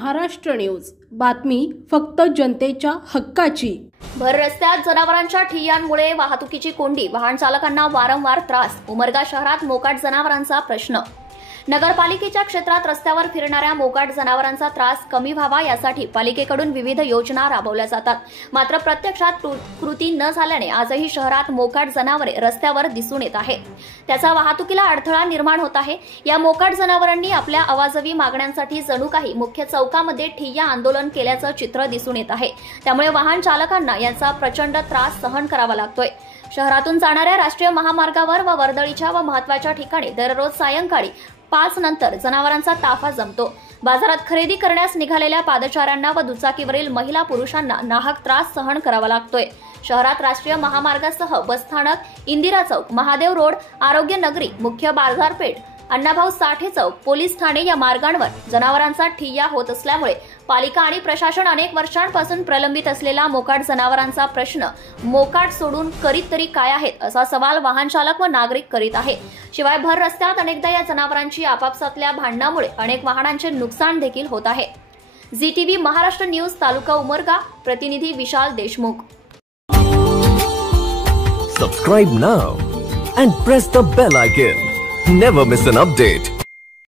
Maharashtra news, बातमी फक्त जनतेच्या हक्काची। भर रस्त्यात जनावरांच्या ठिय्यांमुळे वाहतुकीची कोंडी, वाहन चालकांना वारंवार त्रास। उमरगा शहरात मोकाट जनावरांचा प्रश्न। नगरपालिकेच्या क्षेत्रात रस्त्यावर फिरणाऱ्या मोकाट जनावरांचा त्रास कमी व्हावा यासाठी पालिकेकडून विविध योजना राबवल्या जातात, मात्र प्रत्यक्षात कृती न झाल्याने आजही शहरात मोकाट जनावरे रस्त्यावर दिसून येत आहेत। त्याचा वाहतुकीला अडथळा निर्माण होत आहे। या मोकाट जनावरांनी आपल्या अवाजवी मागण्यांसाठी जणू काही मुख्य चौकामध्ये ठिय्या आंदोलन केल्याचं चित्र दिसून येत आहे। त्यामुळे वाहन चालकांना याचा प्रचंड त्रास सहन करावा लागतोय। शहरातून जाणाऱ्या राष्ट्रीय महामार्गावर व वर्दळीच्या व महत्त्वाच्या ठिकाणी दररोज सायंकाळी 5 नंतर जनावरांचा ताफा जमतो। बाजारात खरेदी करण्यास निघालेल्या पादचाऱ्यांना व दुचाकीवरील महिला पुरुषांना नाहक त्रास सहन करावा लागतोय। शहरात राष्ट्रीय महामार्गासह बसस्थानक, इंदिरा चौक, महादेव रोड, आरोग्य नगरी, मुख्य बाजारपेठ, अण्णाभाऊ साठे चौक, पोलीस ठाणे या मार्गांवर जनावरांचा ठिय्या होत असल्यामुळे पालिका आणि प्रशासन अनेक वर्षांपासून प्रलंबित असलेला मोकाट जनावरांचा प्रश्न मोकाट सोडून करीत तरी काय आहेत असा सवाल वाहन चालक व नागरिक करीत आहेत। शिवाय भर रस्त्यात अनेकदा या जनावरांची आपापसातल्या भांडणामुळे अनेक वाहनांचे नुकसान देखील होत आहे। ZTV महाराष्ट्र न्यूज, तालुका उमरगा, प्रतिनिधी विशाल Deshmukh. Subscribe now and press the bell icon. Never miss an update.